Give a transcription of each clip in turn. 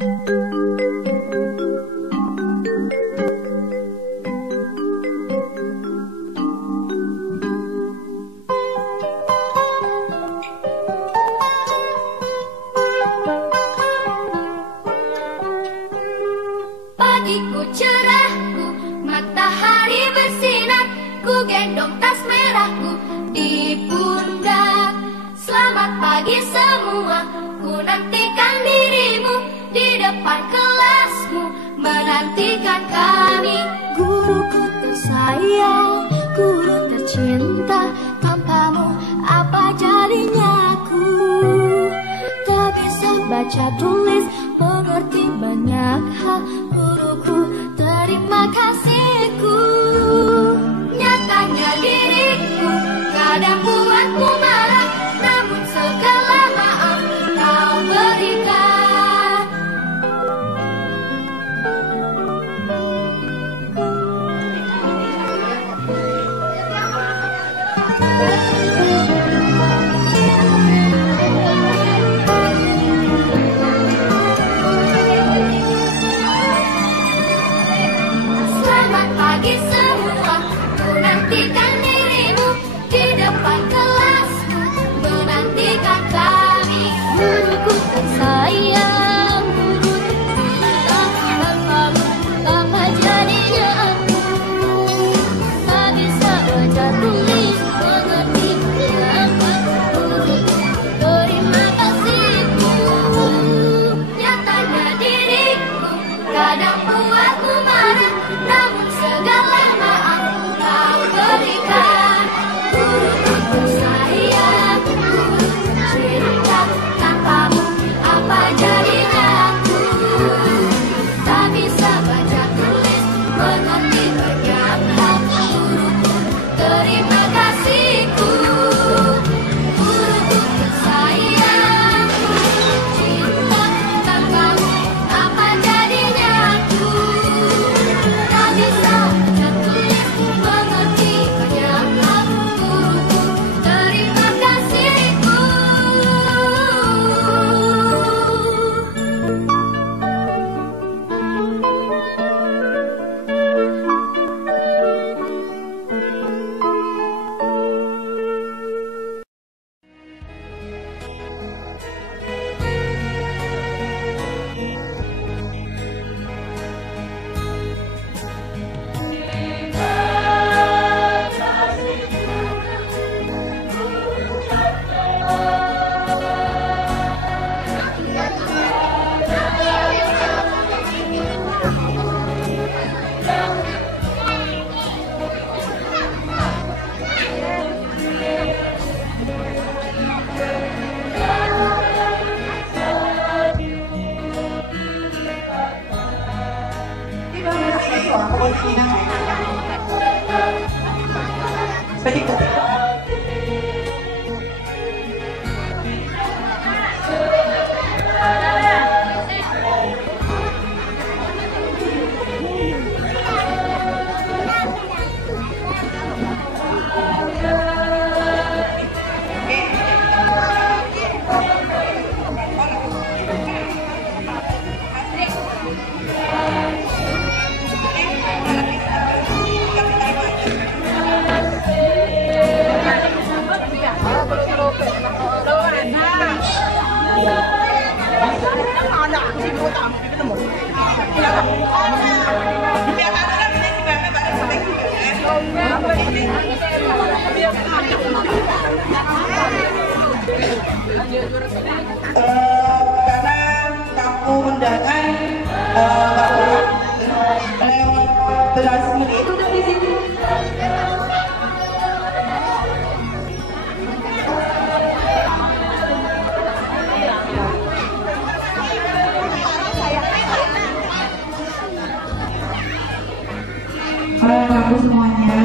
Pagiku cerahku, matahari bersinar, ku gendong tas merahku di pundak. Selamat pagi semua, ku nantikan dirimu di depan kelasmu, menantikan kami. Guruku tersayang, guru tercinta, tanpamu apa jadinya aku? Tak bisa baca tulis, mengerti banyak hal. Guruku, terima kasihku. Nyatanya diriku kadang buatku marah, namun segala maaf kau berikan. Selamat pagi semua, ku nantikan dirimu di depan kelasmu, menantikan kami. Guruku tersayang, guru tercinta, tanpamu apa jadinya aku? Tak bisa baca tulis, mengerti banyak hal. Guruku, terima kasihku. Nyatanya diriku kadang buatku marah, namun segala maaf kau berikan. Guruku tersayang, guru tercinta, tanpamu apa jadinya aku? Tak bisa baca tulis, mengerti banyak hal. Guruku, terima kasihku. Guruku tersayang, guru tercinta, tanpamu apa jadinya aku? Tak bisa baca tulis, mengerti banyak hal. Guruku, terima kasihku. Karena kamu undangan lewat transmisi itu udah di sini. Aku semuanya.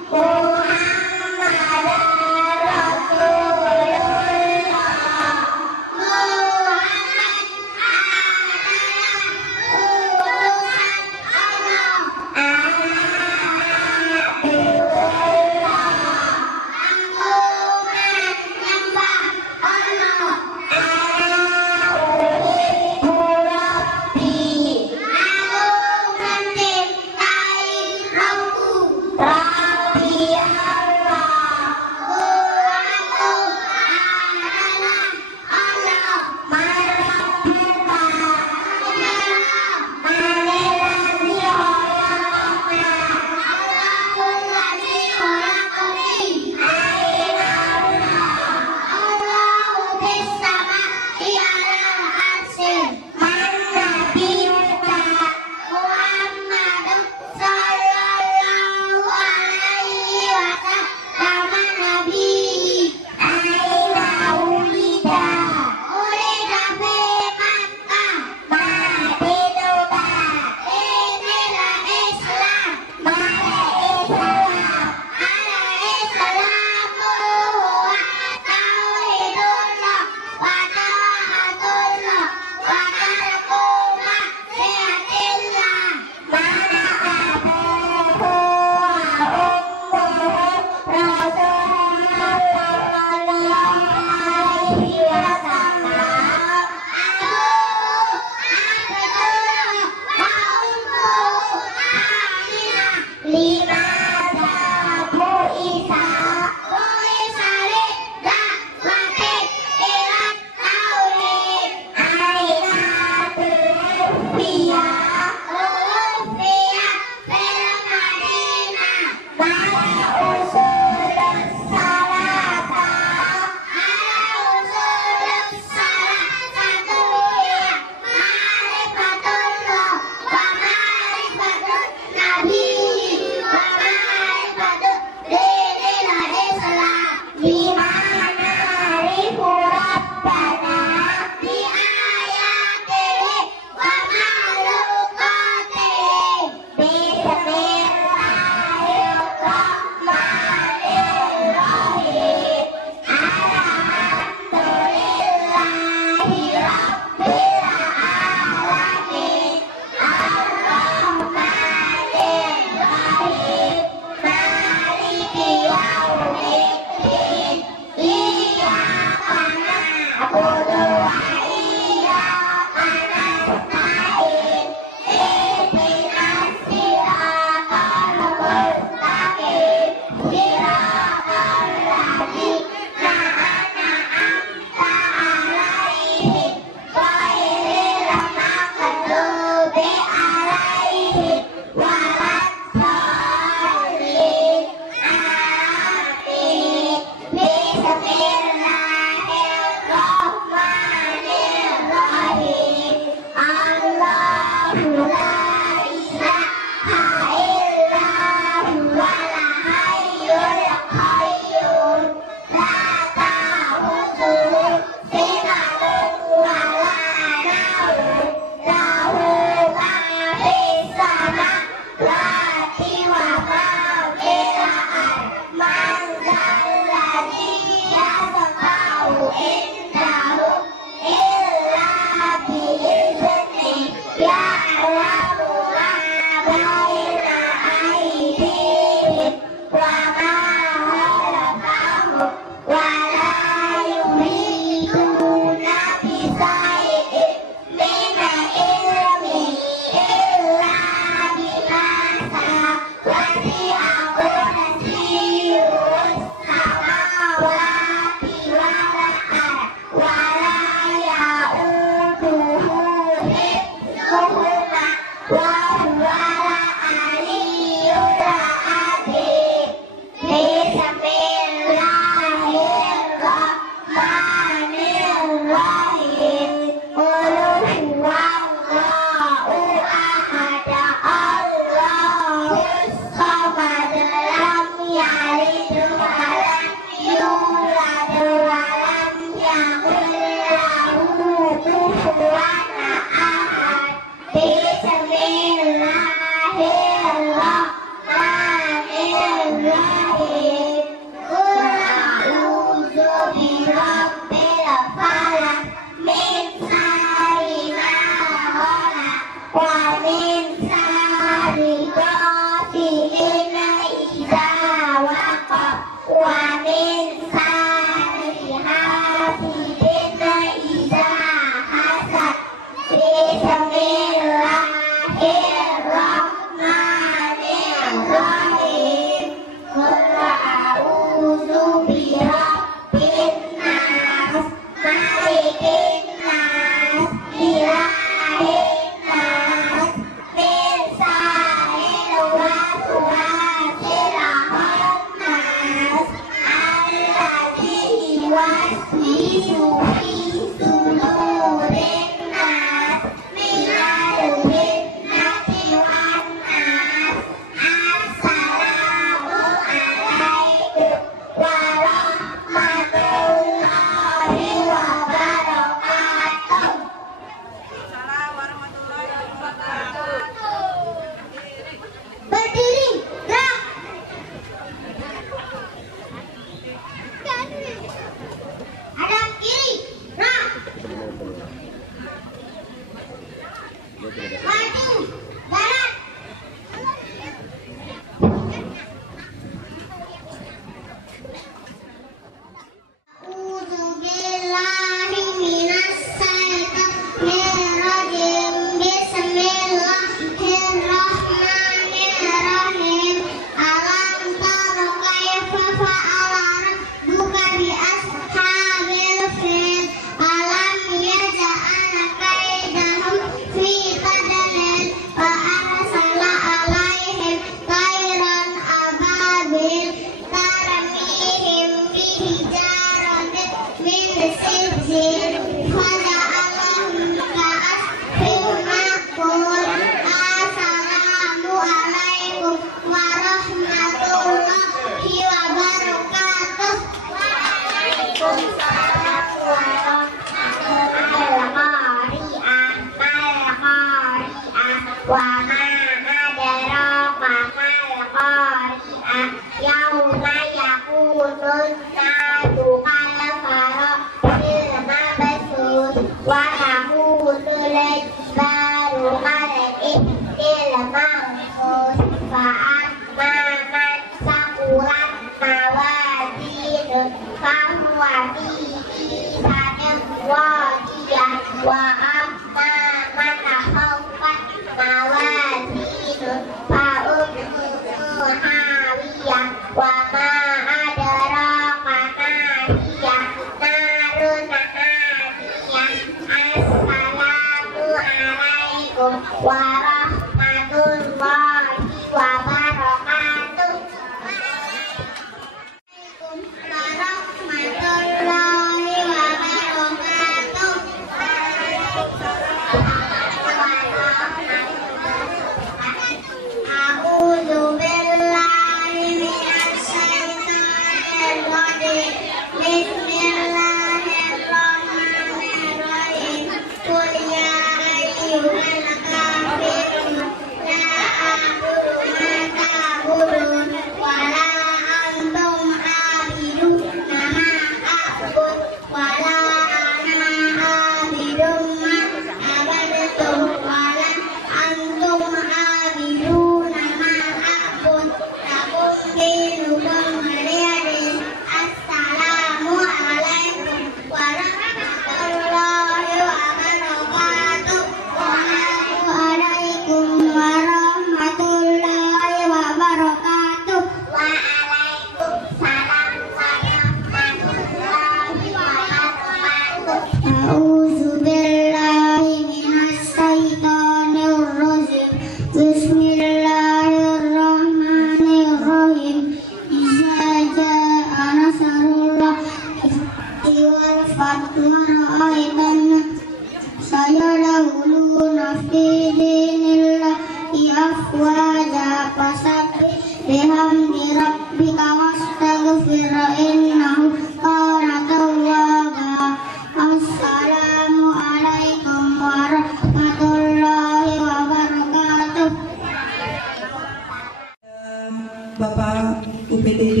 Bapak UPTD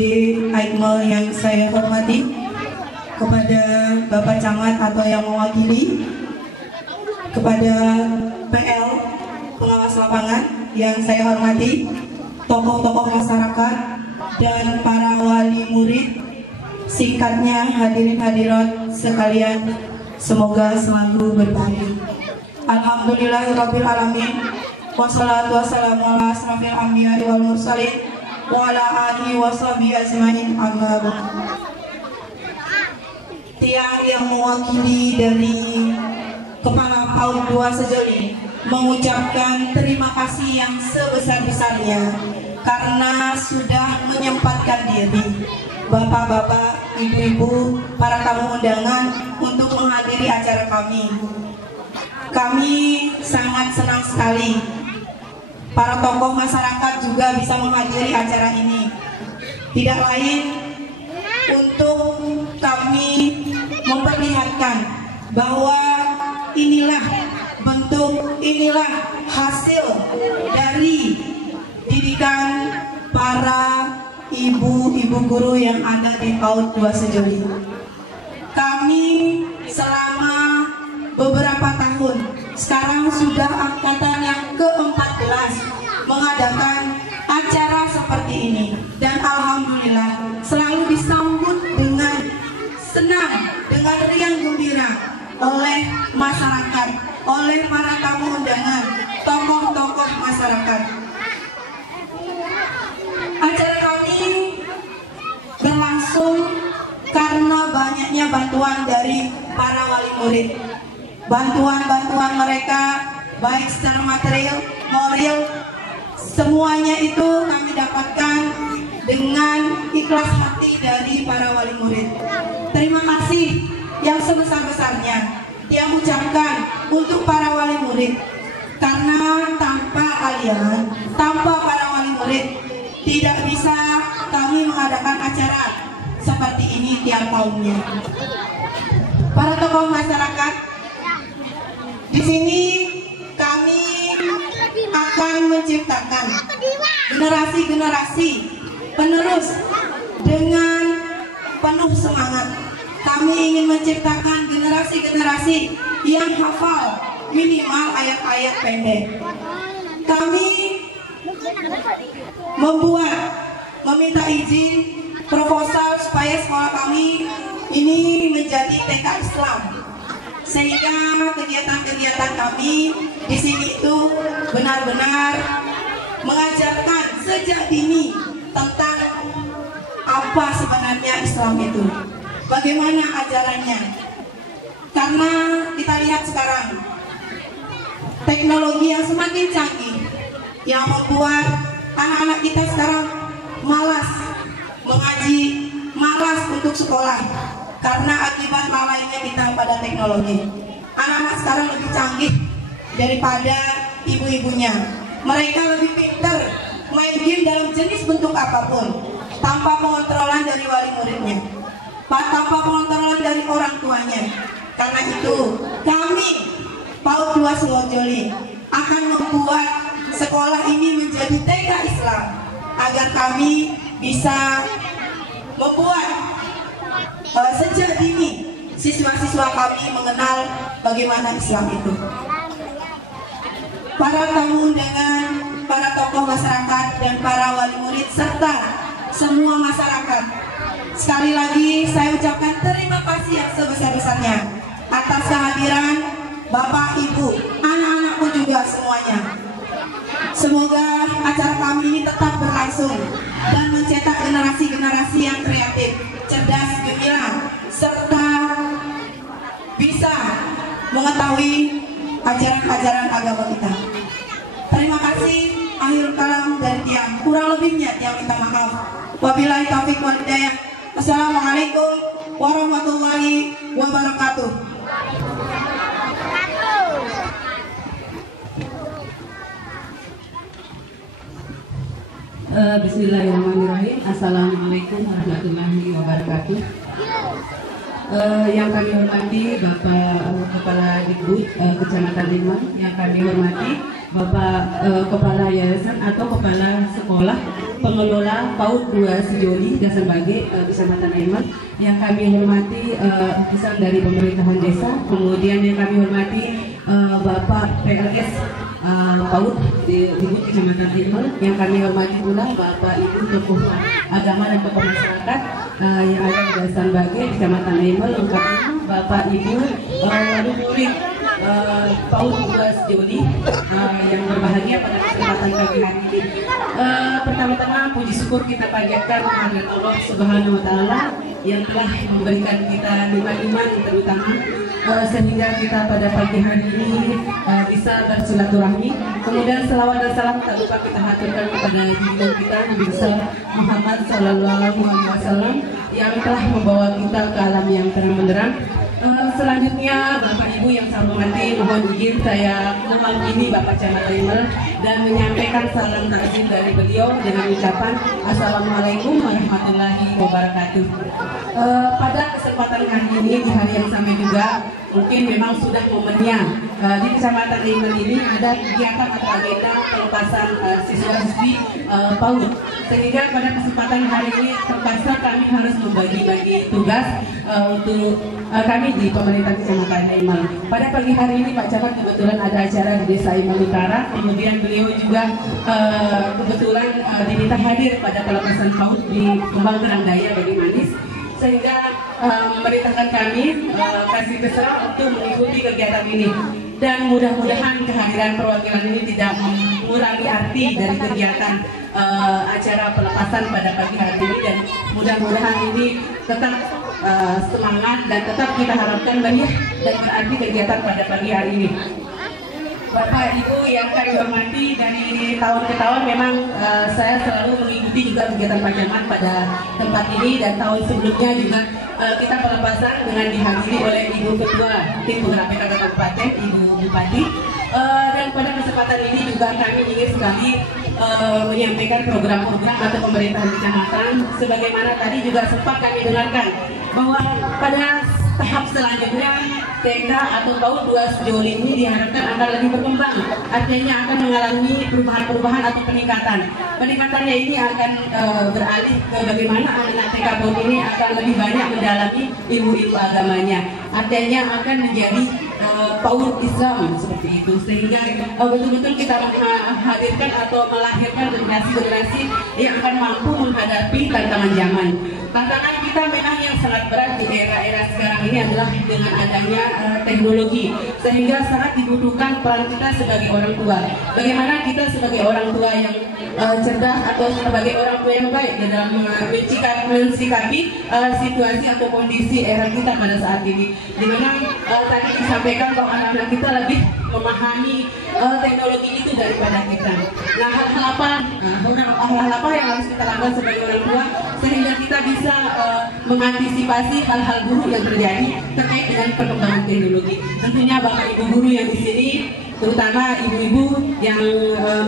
AIKME yang saya hormati, kepada Bapak Camat atau yang mewakili, kepada PL pengawas lapangan yang saya hormati, tokoh-tokoh masyarakat dan para wali murid, singkatnya hadirin hadirat sekalian, semoga selalu berbahagia. Alhamdulillahirabbil alamin. Wassalatu wassalamu ala asrofil anbiya'i wal mursalin wa ala alihi wa sahbihi ajmain, amma ba'du. Tiang yang mewakili dari Kepala PAUD 2 Sejoli mengucapkan terima kasih yang sebesar-besarnya karena sudah menyempatkan diri, bapak-bapak, ibu-ibu, para tamu undangan untuk menghadiri acara kami. Kami sangat senang sekali para tokoh masyarakat juga bisa menghadiri acara ini. Tidak lain untuk kami memperlihatkan bahwa inilah bentuk, inilah hasil dari didikan para ibu-ibu guru yang ada di PAUD 2 Sejoli. Kami selama beberapa tahun, sekarang sudah angkatan yang ke-14 mengadakan acara seperti ini, dan alhamdulillah selalu disambut dengan senang, dengan riang gembira oleh masyarakat, oleh para tamu undangan, tokoh-tokoh masyarakat. Acara kami berlangsung karena banyaknya bantuan dari para wali murid. Bantuan-bantuan mereka baik secara material, moral, semuanya itu kami dapatkan dengan ikhlas hati dari para wali murid. Terima kasih yang sebesar-besarnya yang ucapkan untuk para wali murid, karena tanpa kalian, tanpa para wali murid, tidak bisa kami mengadakan acara seperti ini tiap tahunnya. Para tokoh masyarakat, di sini kami akan menciptakan generasi-generasi penerus dengan penuh semangat. Kami ingin menciptakan generasi-generasi yang hafal minimal ayat-ayat pendek. Kami meminta izin proposal supaya sekolah kami ini menjadi TK Islam, sehingga kegiatan-kegiatan kami di sini itu benar-benar mengajarkan sejak dini tentang apa sebenarnya Islam itu, bagaimana ajarannya. Karena kita lihat sekarang teknologi yang semakin canggih yang membuat anak-anak kita sekarang malas mengaji, malas untuk sekolah karena akibat lalainya kita pada teknologi. Anak-anak sekarang lebih canggih daripada ibu-ibunya. Mereka lebih pintar main game dalam jenis bentuk apapun tanpa pengontrolan dari wali muridnya, tanpa pengontrolan dari orang tuanya. Karena itu kami PAUD 2 Sejoli akan membuat sekolah ini menjadi TK Islam agar kami bisa membuat sejak dini siswa-siswa kami mengenal bagaimana Islam itu. Para tamu undangan, para tokoh masyarakat, dan para wali murid serta semua masyarakat, sekali lagi saya ucapkan terima kasih yang sebesar-besarnya atas kehadiran Bapak, Ibu, anak-anakku juga semuanya. Semoga acara kami ini tetap berlangsung dan mencetak generasi-generasi yang kreatif, cerdas, gemilang, serta bisa mengetahui ajaran-ajaran agama kita. Terima kasih. Akhirul kalam dari Tiang. Kurang lebihnya Tiang minta maaf. Wabillahi taufiq wal hidayah. Assalamualaikum warahmatullahi wabarakatuh. Bismillahirrahmanirrahim. Assalamualaikum warahmatullahi wabarakatuh. Yang kami hormati Bapak Kepala Dikbud Kecamatan Liman, yang kami hormati Bapak Kepala Yayasan atau Kepala Sekolah Pengelola PAUD 2 Sejoli Dasambage Kecamatan Liman, yang kami hormati ofisial dari pemerintahan desa, kemudian yang kami hormati Bapak PLS PAUD di Kecamatan Liman, yang kami hormati pula Bapak Ibu tokoh agama dan tokoh masyarakat yang ada di Dasambage Kecamatan Liman, lengkapnya Bapak Ibu wali murid PAUD 2 Sejoli yang berbahagia pada kesempatan pagi hari ini. Pertama-tama puji syukur kita panjatkan kepada Allah Subhanahu wa Ta'ala yang telah memberikan kita iman terutama sehingga kita pada pagi hari ini bisa bersilaturahmi. Kemudian selawat dan salam tak lupa kita haturkan kepada junjungan kita Nabi besar Muhammad Sallallahu Alaihi Wasallam yang telah membawa kita ke alam yang terang benderang. Selanjutnya Bapak Ibu yang saya hormati, mohon izin saya mewakili Bapak Camat Taimel dan menyampaikan salam takzim dari beliau dengan ucapan Assalamualaikum warahmatullahi wabarakatuh. Pada kesempatan hari ini di hari yang sama juga mungkin memang sudah momennya di Kecamatan Taimel ini ada kegiatan atau agenda pelepasan siswa-siswi PAUD, sehingga pada kesempatan hari ini terpaksa kami harus membagi-bagi tugas untuk kami di pemerintah Kecamatan Taimel. Pada pagi hari ini Pak Camat kebetulan ada acara di Desa Imel Utara, kemudian beliau juga kebetulan diminta hadir pada pelepasan PAUD di Kembang Gerang Daya Bagi Manis, sehingga memerintahkan kami kasih berserah untuk mengikuti kegiatan ini. Dan mudah-mudahan kehadiran perwakilan ini tidak mengurangi arti dari kegiatan acara pelepasan pada pagi hari ini, dan mudah-mudahan ini tetap semangat dan tetap kita harapkan meriah dan berarti kegiatan pada pagi hari ini. Bapak Ibu yang kami hormati, dari tahun ke tahun memang saya selalu mengikuti juga kegiatan Pak Camat pada tempat ini, dan tahun sebelumnya juga kita pelepasan dengan dihadiri oleh Ibu Ketua Tim Penggerak PKK Kabupaten, Ibu Bupati. Dan pada kesempatan ini juga kami ingin sekali menyampaikan program-program atau pemerintahan kecamatan, sebagaimana tadi juga sempat kami dengarkan bahwa pada tahap selanjutnya TK atau PAUD 2 Sejoli ini diharapkan akan lebih berkembang, artinya akan mengalami perubahan-perubahan atau peningkatan. Peningkatannya ini akan beralih ke bagaimana anak TK PAUD ini akan lebih banyak mendalami ilmu-ilmu agamanya, artinya akan menjadi PAUD Islam seperti itu, sehingga betul-betul kita menghadirkan atau melahirkan generasi-generasi yang akan mampu menghadapi tantangan zaman. Tantangan kita memang yang sangat berat di era-era sekarang ini adalah dengan adanya teknologi, sehingga sangat dibutuhkan peran kita sebagai orang tua. Bagaimana kita sebagai orang tua yang cerdas atau sebagai orang tua yang baik dalam mensikapi situasi atau kondisi era kita pada saat ini, dimana tadi disampaikan bahwa anak-anak kita lebih memahami teknologi itu daripada kita. Nah, hal-hal apa yang harus kita lakukan sebagai orang tua sehingga kita bisa mengantisipasi hal-hal buruk yang terjadi terkait dengan perkembangan teknologi. Tentunya Bapak Ibu guru yang di sini, terutama ibu-ibu yang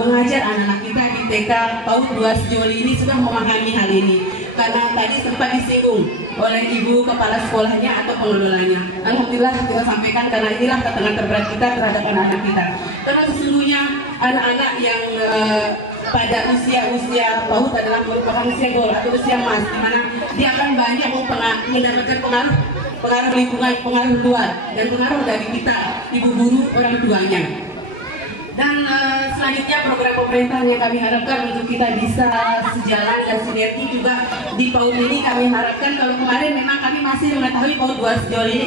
mengajar anak-anak kita di TK PAUD 2 Sejoli ini sudah memahami hal ini. Karena tadi sempat disinggung oleh ibu kepala sekolahnya atau pengelolanya. Alhamdulillah kita sampaikan karena inilah tantangan terberat kita terhadap anak-anak kita. Karena sesungguhnya anak-anak yang pada usia PAUD adalah merupakan usia gol atau usia emas, di mana dia akan banyak mendapatkan pengaruh lingkungan, pengaruh luar, dan pengaruh dari kita, ibu guru, orang tuanya. Dan selanjutnya program pemerintahan yang kami harapkan untuk kita bisa sejalan dan sinergi juga di PAUD ini, kami harapkan, kalau kemarin memang kami masih mengetahui PAUD 2 Sejoli ini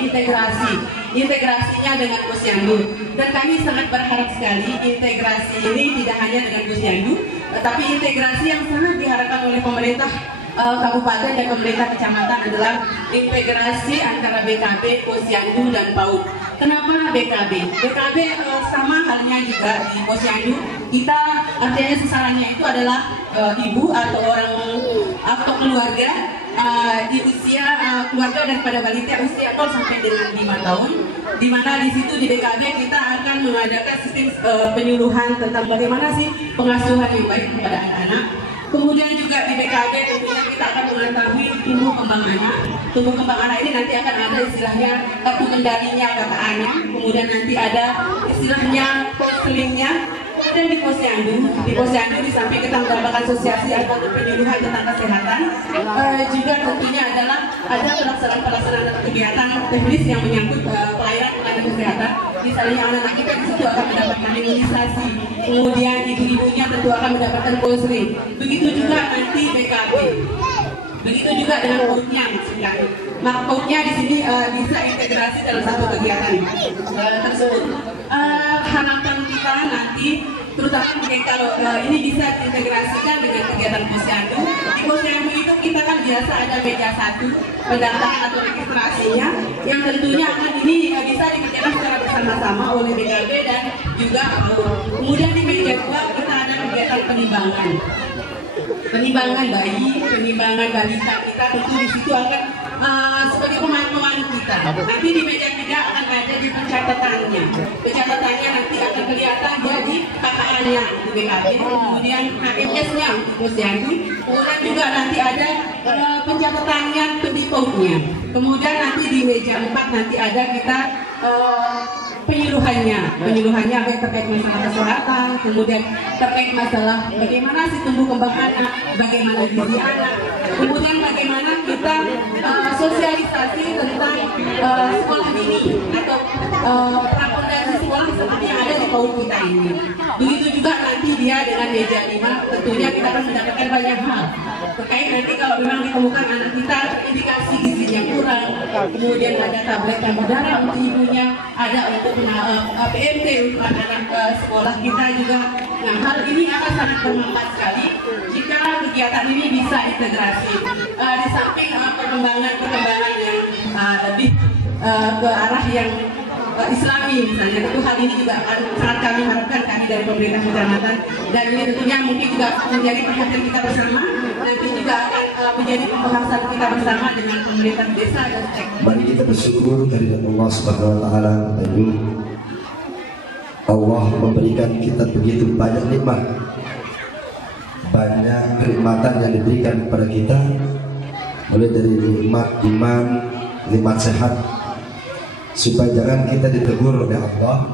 integrasinya dengan Posyandu, dan kami sangat berharap sekali integrasi ini tidak hanya dengan Posyandu, tetapi integrasi yang sangat diharapkan oleh pemerintah kabupaten dan pemerintah kecamatan adalah integrasi antara BKB, Posyandu, dan PAUD. Kenapa BKB? BKB sama halnya juga di Posyandu, kita artinya sasarannya itu adalah ibu atau orang atau keluarga di usia keluarga daripada balita usia 0 sampai dengan 5 tahun, di mana di situ di BKB kita akan mengadakan sistem penyuluhan tentang bagaimana sih pengasuhan yang baik kepada anak-anak. Kemudian juga di BKB tentunya kita akan mengetahui tumbuh kembang anak. Tumbuh kembang anak ini nanti akan ada istilahnya kartu kendalinya kata anak. Kemudian nanti ada istilahnya konselingnya. Kemudian di Posyandu di samping kita mendapatkan asosiasi atau penyuluhan tentang kesehatan, juga tentunya adalah ada pelaksanaan kegiatan teknis yang menyangkut pelayanan kesehatan. Misalnya anak-anak kita di situ akan mendapatkan imunisasi, kemudian ibu-ibunya tentu akan mendapatkan konseling. Begitu juga nanti BKB. Begitu juga dengan PAUD-nya maksudnya. PAUD-nya di sini bisa integrasi dalam satu kegiatan tersebut. Harapan kita nanti, terutama mungkin kalau ini bisa diintegrasikan dengan kegiatan posyandu. Di posyandu itu kita kan biasa ada meja 1 pendaftaran atau registrasinya, yang tentunya ini bisa dikerjakan secara bersama-sama oleh BKB dan juga PAUD. Kemudian di meja 2 kita ada kegiatan penimbangan bayi, penimbangan balita kita, tentu di situ akan sebagai pemantauan kita. Nanti di meja 3 akan ada di pencatatannya. Pencatatannya nanti akan kelihatan jadi KKA-nya di BKB, kemudian HMS-nya untuk posyandu, kemudian juga nanti ada pencatatannya di PAUD-nya. Kemudian nanti di meja 4 nanti ada kita penyuluhannya baik terkait masalah kesehatan, kemudian terkait masalah bagaimana si tumbuh kembang anak, bagaimana gizi anak, kemudian bagaimana kita sosialisasi tentang sekolah dini atau prakondasi sekolah seperti yang ada di PAUD kita ini. Begitu juga nanti dia dengan meja 5, tentunya kita akan mendapatkan banyak hal terkait nanti kalau memang ditemukan anak kita indikasi gizi yang kurang, kemudian ada tablet tambah darah untuk ibunya, ada untuk PMT untuk anak-anak sekolah kita juga. Nah, hal ini akan sangat bermanfaat sekali jika kegiatan ini bisa integrasi. Di samping perkembangan yang lebih ke arah yang Islami misalnya, tentu hal ini juga akan sangat kami harapkan kami dari pemerintah kecamatan, dan ini tentunya mungkin juga menjadi perhatian kita bersama, nanti juga akan menjadi pembahasan kita bersama dengan pemerintah desa dan sektor. Mari kita bersyukur kehadirat Allah Subhanahu wa taala. Allah memberikan kita begitu banyak nikmat, banyak kenikmatan yang diberikan kepada kita, mulai dari nikmat iman, nikmat sehat, supaya jangan kita ditegur oleh Allah.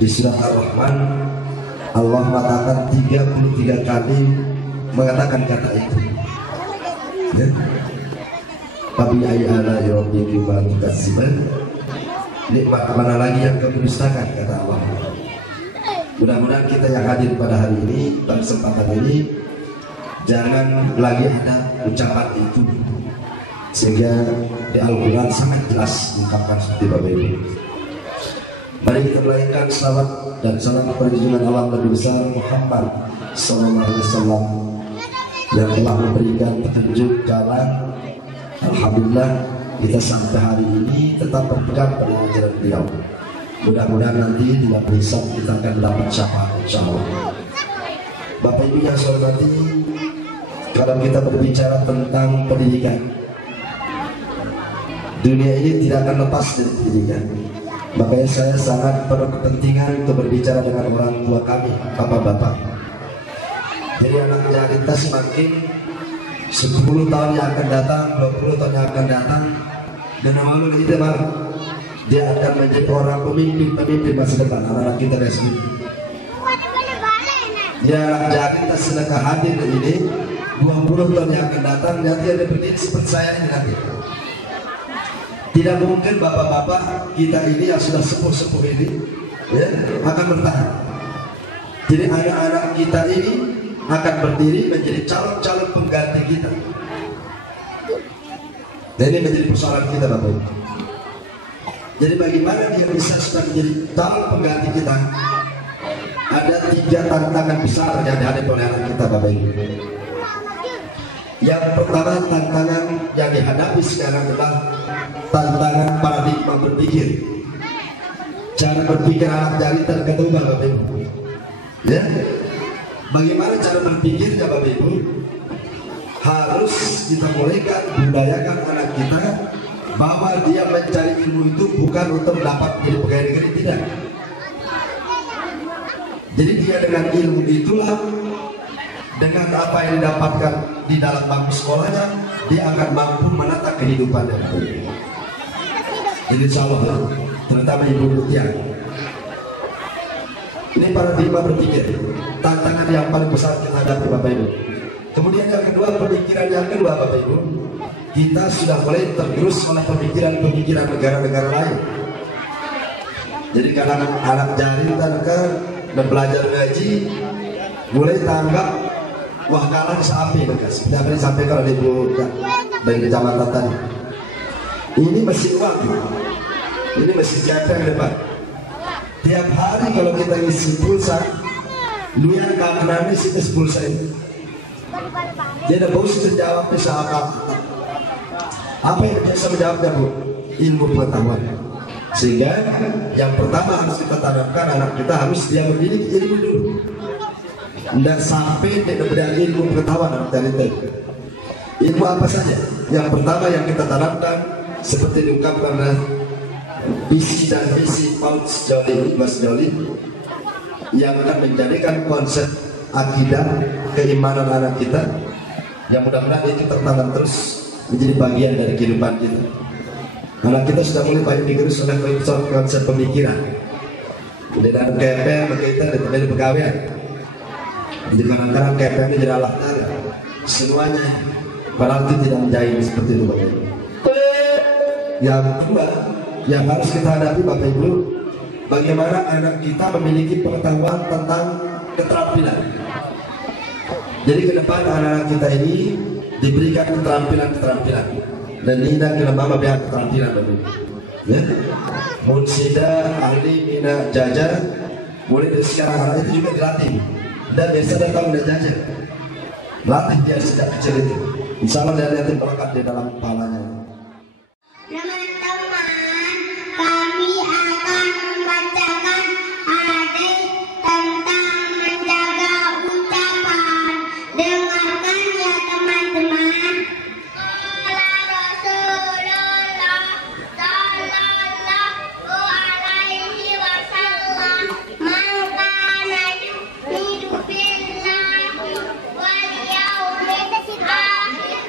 Di surah Ar-Rahman Allah mengatakan 33 kali mengatakan kata itu, ya. Fabi ayyi ala'i rabbikuma tukadziban, nikmat mana lagi yang kau dustakan, kata Allah. Mudah-mudahan kita yang hadir pada hari ini, pada kesempatan ini, jangan lagi ada ucapan itu, sehingga di Al-Quran sangat jelas diungkapkan seperti Bapak Ibu. Mari kita melayangkan salawat dan salam kepada junjungan Allah Nabi besar Muhammad SAW yang telah memberikan petunjuk jalan. Alhamdulillah kita sampai hari ini tetap berpegang pada ajaran beliau. Mudah-mudahan nanti tidak berhisab kita akan mendapat syafaat insyaallah. Bapak Ibu yang saya hormati, kalau kita berbicara tentang pendidikan, dunia ini tidak akan lepas dari pendidikan. Makanya saya sangat berkepentingan untuk berbicara dengan orang tua kami, bapak-bapak. Jadi anak kita semakin 10 tahun yang akan datang, 20 tahun yang akan datang, dan malu kita dia akan menjadi orang pemimpin masa depan anak-anak kita resmi. Dia anak kita sedang hadir di ini 20 tahun yang akan datang, nanti ada berdiri seperti saya ini nanti. Tidak mungkin bapak-bapak kita ini yang sudah sepuh-sepuh ini, ya, akan bertahan. Jadi anak-anak kita ini akan berdiri menjadi calon-calon pengganti kita. Dan ini menjadi persoalan kita, Bapak Ibu. Jadi bagaimana dia bisa sudah menjadi calon pengganti kita? Ada 3 tantangan besar yang dihadapi oleh anak kita, Bapak Ibu. Yang pertama, tantangan yang dihadapi sekarang adalah tantangan paradigma berpikir. Cara berpikir anak kita terubah, Bapak Ibu. Ya, bagaimana cara berpikirnya, Bapak Ibu? Harus kita mulaikan budayakan anak kita bahwa dia mencari ilmu itu bukan untuk mendapat menjadi pegawai negeri, tidak. Jadi dia dengan ilmu itulah, dengan apa yang didapatkan di dalam bangku sekolahnya, dia akan mampu menata kehidupannya. Ini insya Allah, terutama ibu tiang. Ini paradigma berpikir, tantangan yang paling besar kita hadapi, Bapak Ibu. Kemudian yang kedua, pemikiran yang kedua, Bapak Ibu, kita sudah mulai tergerus oleh pemikiran negara-negara lain. Jadi kalau anak jari dan belajar ngaji, mulai tanggap wah kalah sapi guys. Seperti apa yang disampaikan oleh Ibu dari kecamatan tadi. Ini mesin uang, ini mesin cepeng depan. Tiap hari kalau kita ngisi pulsa, lu yang kanan isi pulsa ini. Dia ada bos menjawab apa? Apa yang biasa menjawabnya Bu? Ilmu pengetahuan. Sehingga yang pertama harus kita tanamkan anak kita harus dia memiliki ilmu dulu. Tidak sampai dia belajar ilmu pengetahuan dari itu. Ilmu apa saja? Yang pertama yang kita tanamkan seperti diungkapkan oleh visi dan misi Paul Sejoli, Mas Sejoli, yang akan menjadikan konsep akidah keimanan anak kita, yang mudah-mudahan itu tertanam terus menjadi bagian dari kehidupan kita. Anak kita sudah mulai banyak digerus oleh konsep pemikiran. Di dalam KPM kita di pegawaian. Jadi kadang-kadang KPM ini jadi alat tari. Semuanya padahal itu tidak menjahit seperti itu Bapak Ibu. Yang kedua yang harus kita hadapi Bapak Ibu, bagaimana anak kita memiliki pengetahuan tentang keterampilan. Jadi ke depan anak-anak kita ini diberikan keterampilan dan ini kita mama biar keterampilan Bapak Ibu. Ya, munsida ahli mina jajar mulai dari sekarang anak itu juga dilatih. Dan biasa datang dan jajar, latih dia sejak kecil itu. Insya Allah dia lihat berkat di dalam kepalanya. Teman-teman, kami akan membacakan hadis tentang menjaga ucapan. Dengarkan ya teman-teman. Qala Rasulullah sallallahu alaihi wasallam, man kana yu'minu billahi wal yawmil akhir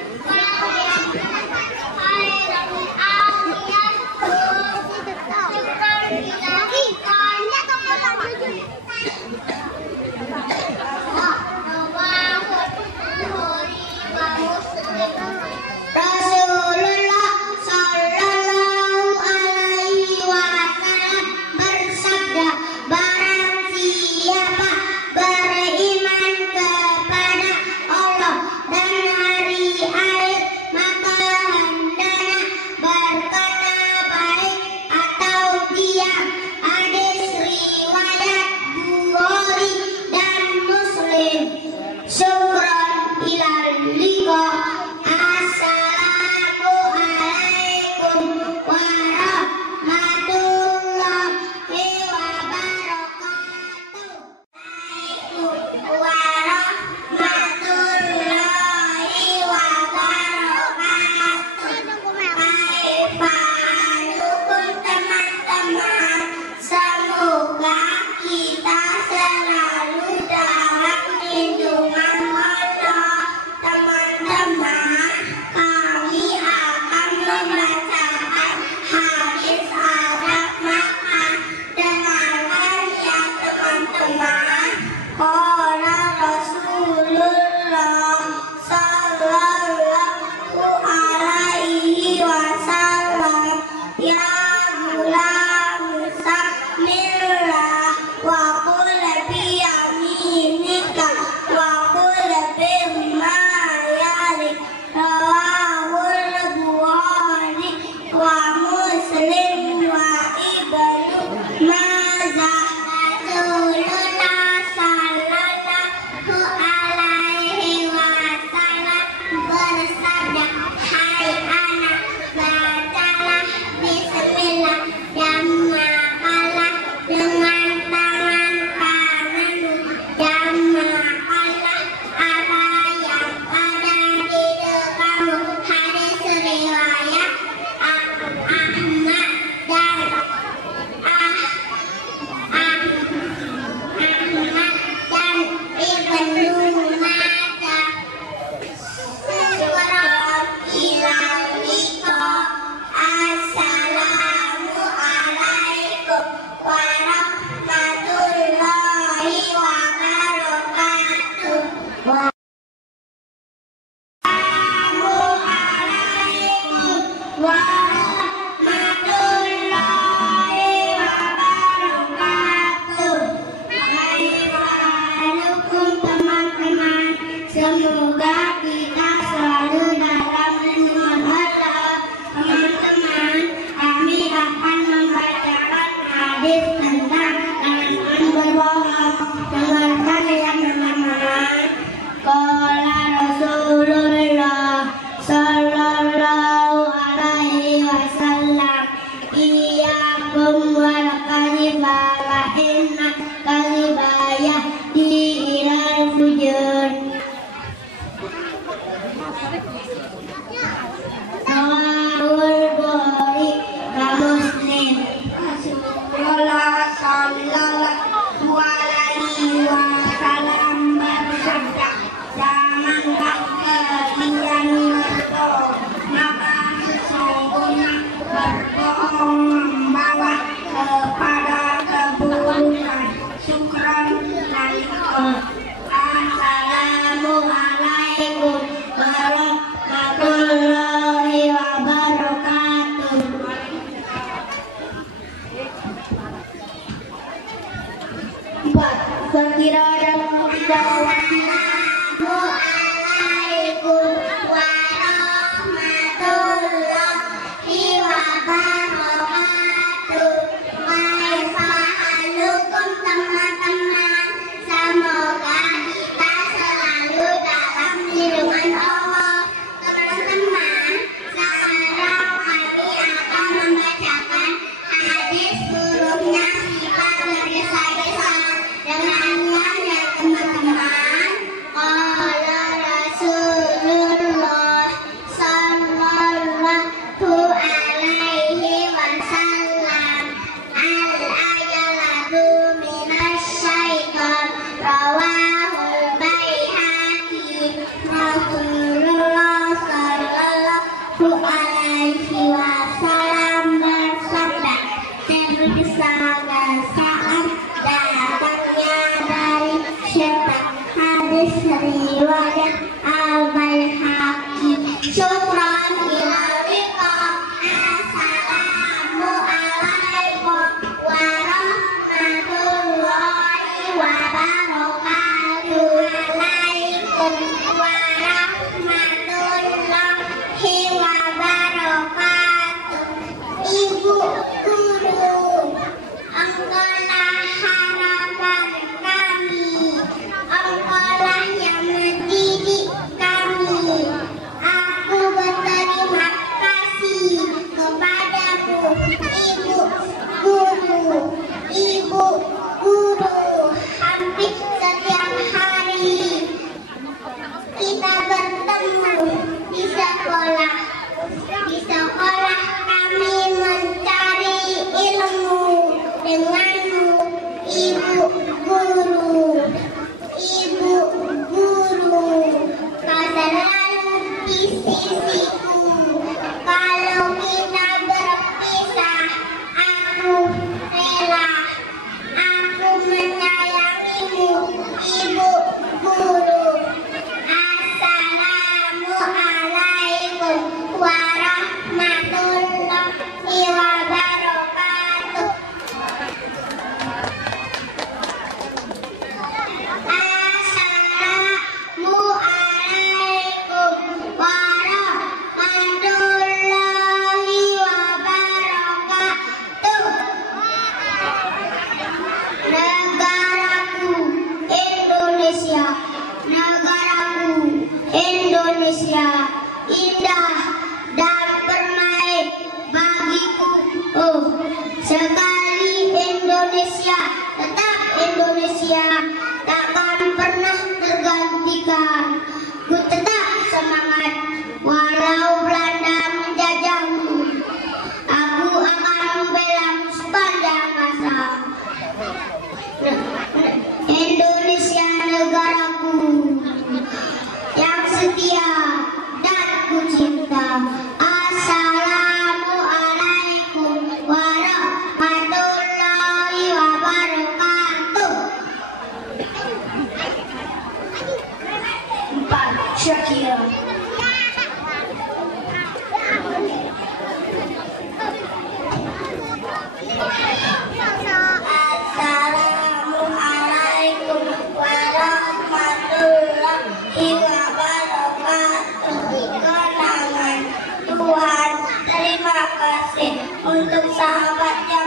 untuk sahabat yang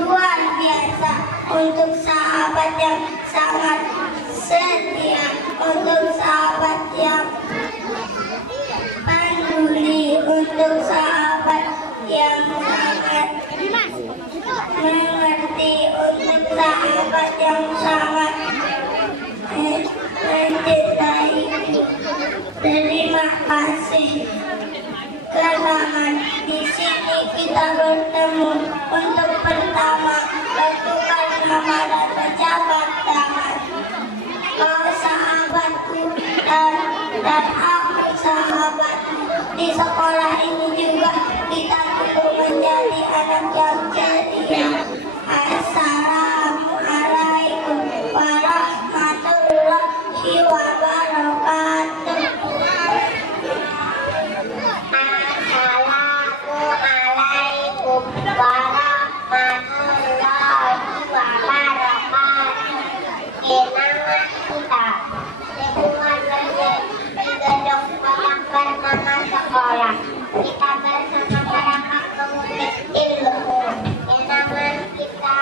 luar biasa, untuk sahabat yang sangat setia, untuk sahabat yang peduli, untuk sahabat yang sangat mengerti, untuk sahabat yang sangat mencintai. Terima kasih kenangan di sini kita bertemu untuk pertama bertukar nama dan berjabat tangan. Kau sahabatku dan aku sahabatku. Di sekolah ini juga kita perlu menjadi anak yang ceria. Assalamualaikum warahmatullahi wabarakatuh. Assalamualaikum warahmatullahi wabarakatuh. Kenangan kita semua belajar di gedung yang bernama sekolah. Kita bersama-sama mengutip ilmu. Kenangan kita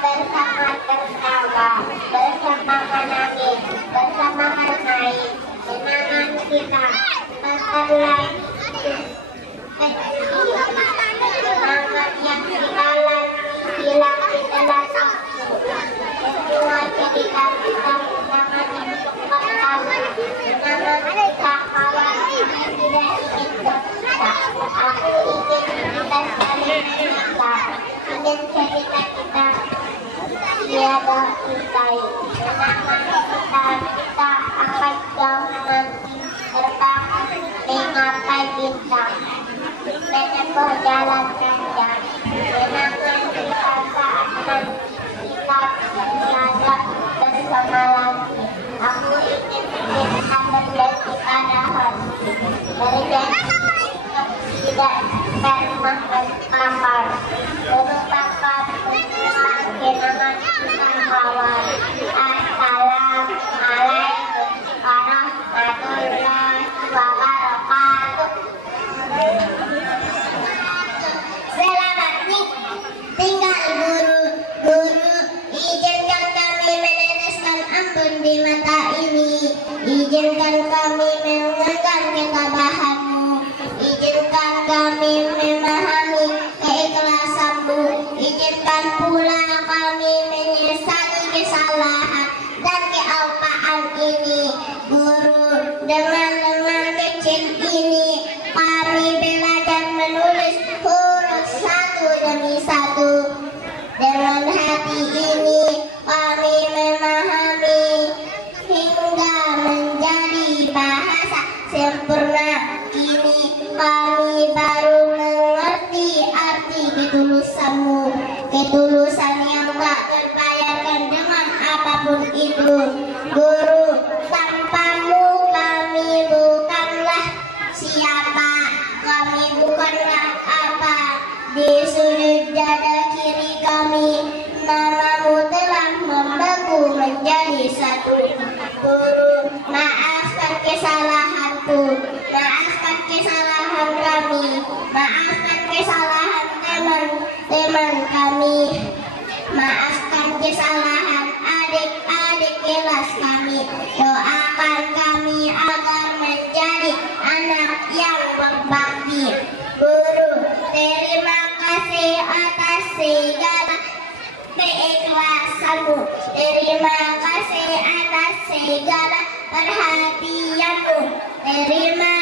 bersama tertawa, bersama menangis, bersama bermain. Kenangan kita memperoleh semangat yang dilalui hilang di dalam aku. Semua cerita kita bersama untuk bersama. Kenangan kita kawan tidak ingin berpisah. Aku ingin kita saling menikah. Ingin cerita kita tiada usai. Kenangan kita akan jauh nanti terbang menggapai bintang, menempuh jalan panjang. Kenangan kita saat nanti kita tiada bersama lagi. Aku ingin kita berjanji pada hati, berjanji tidak pernah berkamar, merupakan kenangan kita kawan. Assalamualaikum warahmatullahi wabarakatuh. Selamat tinggal guru-guru, izinkan kami meneteskan ampun di mata ini, izinkan kami mengenang ketabahanmu, izinkan kami memahami keikhlasanmu, izinkan pula kami menyesali kesalahan dan kealpaan ini. Guru, dengan lengan kecil ini kami belajar menulis huruf satu demi satu. Dengan hati ini kami memahami hingga menjadi bahasa sempurna. Kini kami baru mengerti arti ketulusanmu, ketulusan yang tak terbayarkan dengan apapun itu. Guru, tanpamu kami bukanlah siapa, kami bukanlah apa. Di sudut dada kiri kami, namamu telah membeku menjadi satu. Guru, maafkan kesalahanku, maafkan kesalahan kami, maafkan kesalahan teman-teman kami, maafkan kesalahan adik-adik kelas kami. Doakan kami agar menjadi anak yang berbakti. Guru, terima kasih atas segala keikhlasanmu, terima kasih atas segala perhatianmu, terima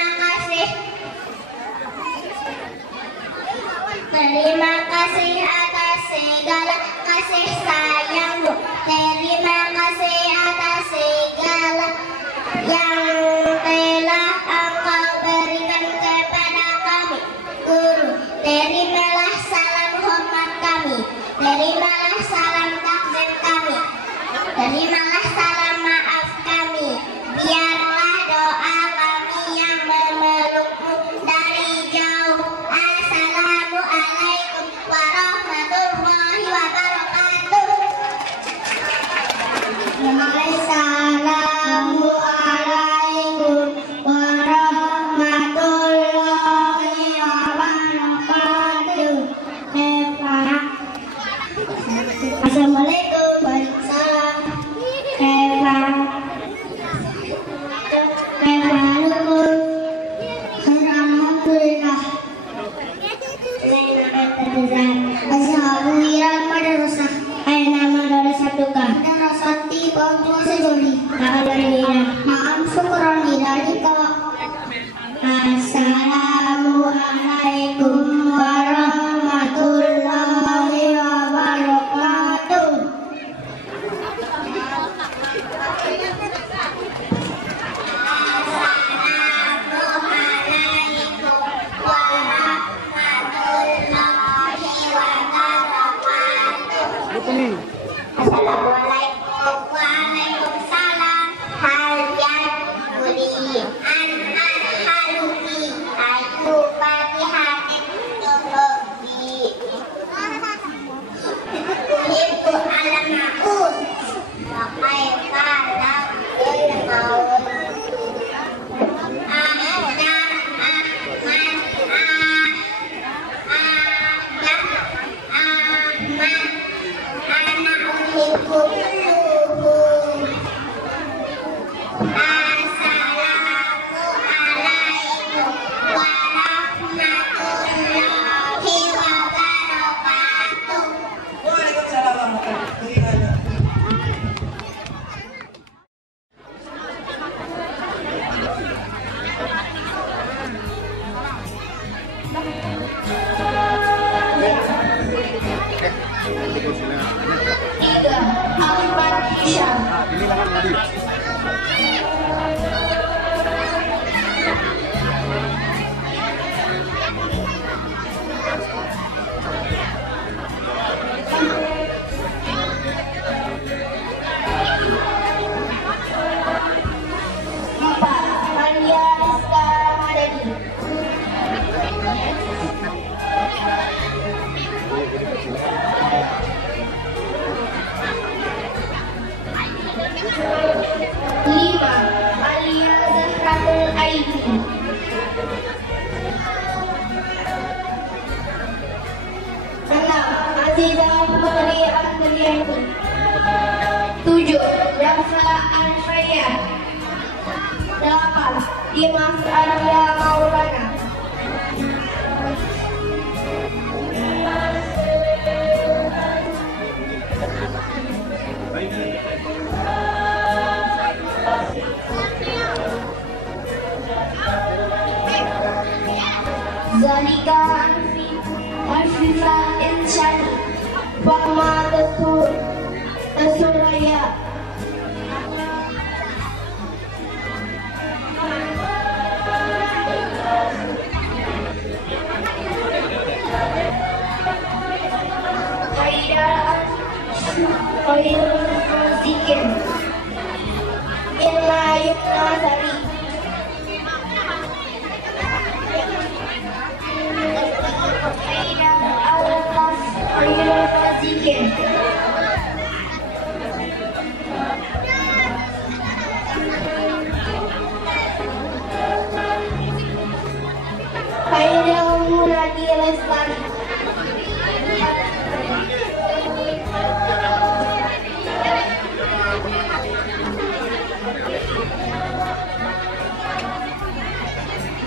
kasih atas segala kasih sayangmu, terima kasih atas segala yang telah engkau berikan kepada kami. Guru, terimalah salam hormat kami, terimalah salam takdim kami, terimalah salam maaf kami. Biarlah doa kami yang memelukmu dari jauh. Assalamualaikum warahmatullahi wabarakatuh. Assalamualaikum Assalamualaikum. Waalaikumsalam. Hal yadkulian haluki ayu fatihatin tuhobi. Itu alamaun. Wakai kalam ilmaun. Zalika Alfifa Insan Fama Tesuraya Khairul Zikin Illa Yukna Sari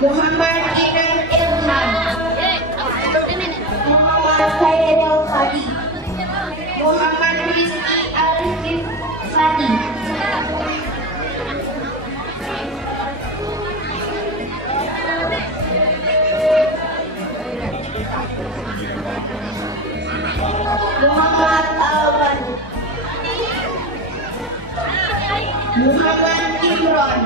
Muhammad Inan Ilham, Muhammad Khairul Khadi, Muhammad Rizki Arifin Sadi, Muhammad Awan, Muhammad Imran,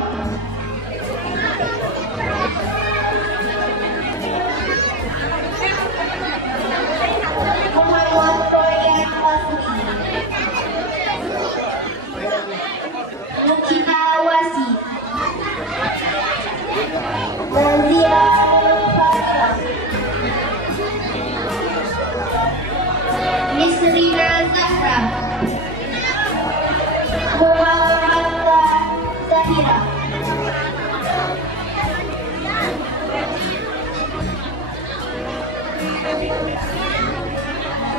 Muhammad Royan Basri, Mukita Wasi, Nazia Fatima, Nisrina Zahra, Muhammad Zahira,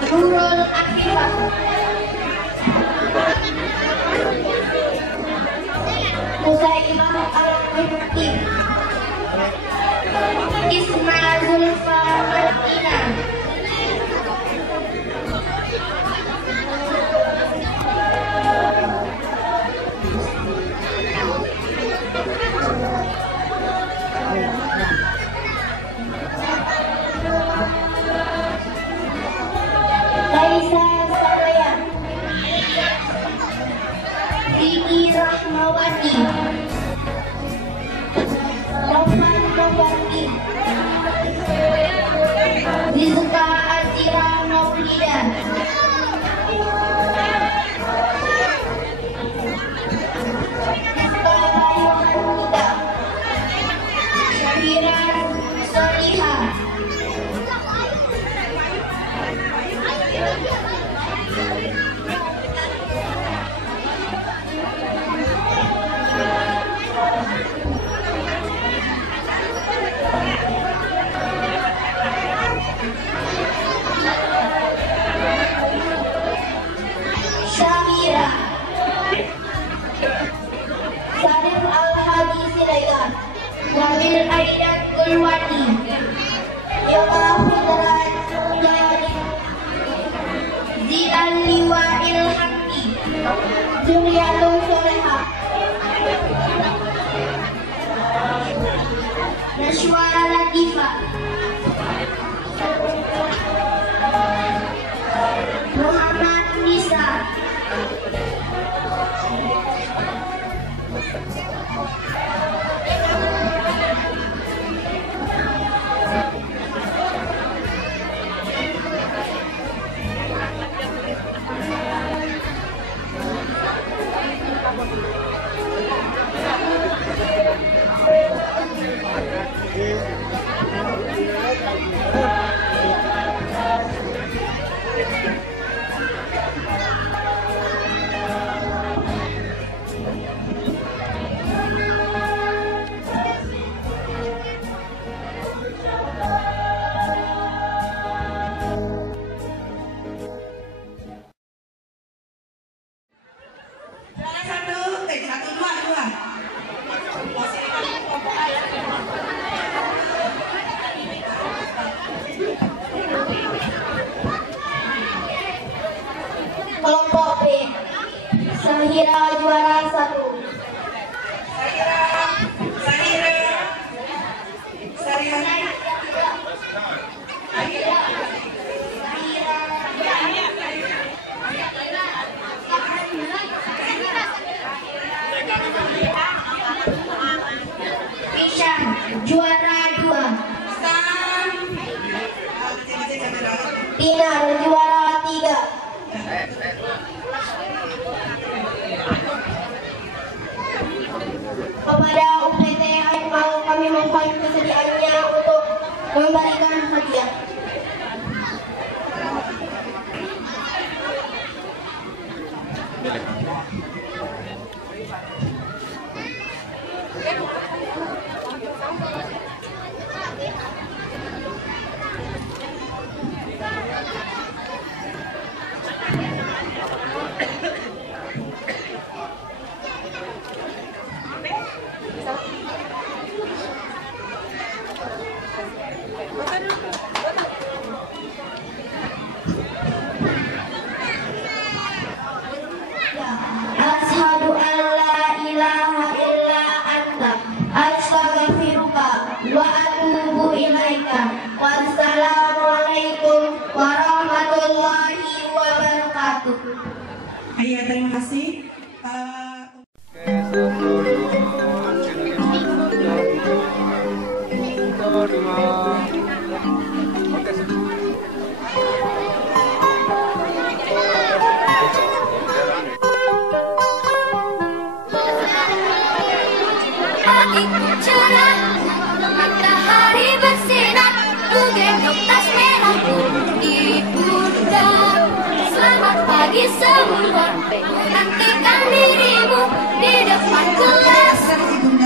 Nurul Afifah, Musaimah Al-Muhti, Isma Zulfa Martina, Laisa Saraya, Diki Rahmawati, Novan Novati, Liwa'il Hamdi Zuriyatun Solehah Nashwa Latifah Muhammad Nisa Kelompok B Sahira juara 1 Ishan juara 2 Dinar juara 3 kepada UPT mau kami mohon kesediaannya untuk memberikan hadiah. Ashhadu an la ilaha illa anta astaghfiruka wa atubu ilaika. Wassalamualaikum warahmatullahi wabarakatuh. Iya, terima kasih. Cerah, matahari bersinar, menggendong tas merahku di pundak. Selamat pagi semua, menantikan dirimu di depan kelas.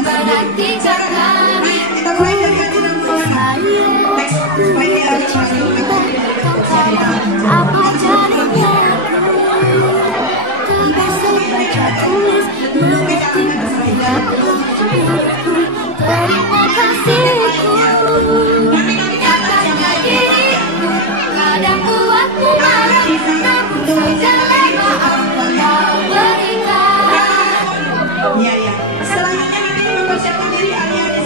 Menantikan kami. Kita mulai dari kajian Apa jadinya? Besok baca tulis, mengerti terima kasihku. Katanya dirimu kadang buatku marah, namun segala maaf kau berikan. Iya, iya. Selanjutnya nanti mempersiapkan diri adik-adik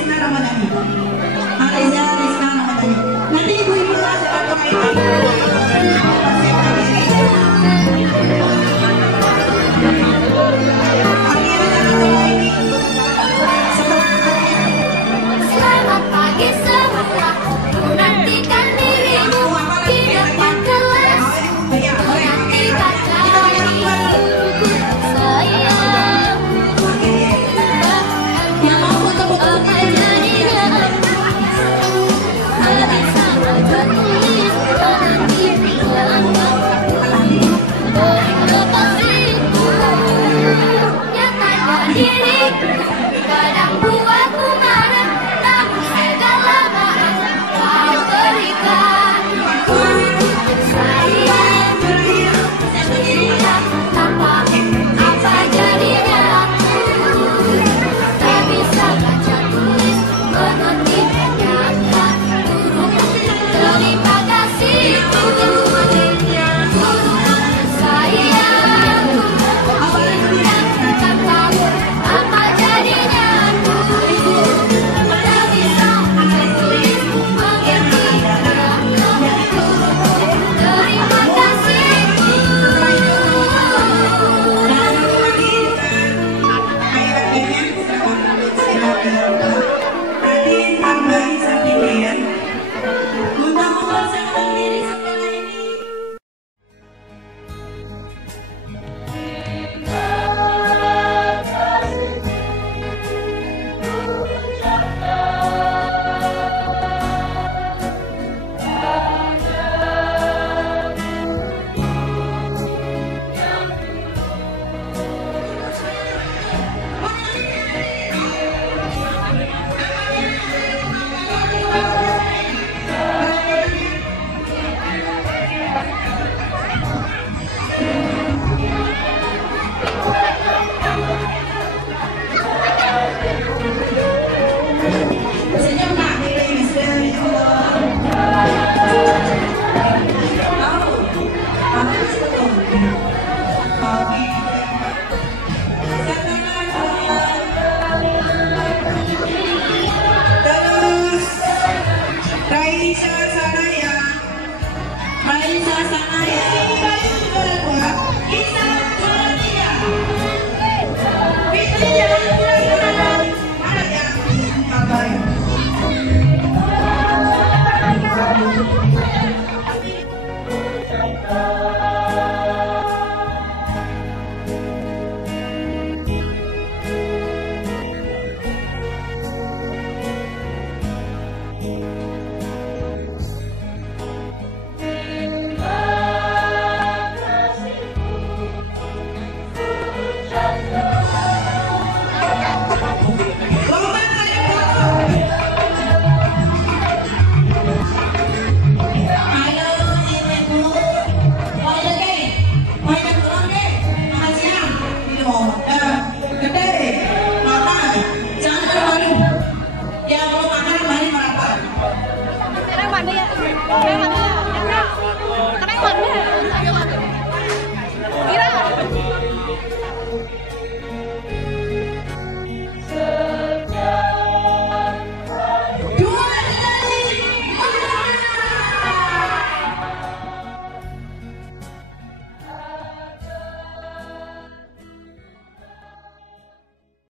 Doain suasana ya.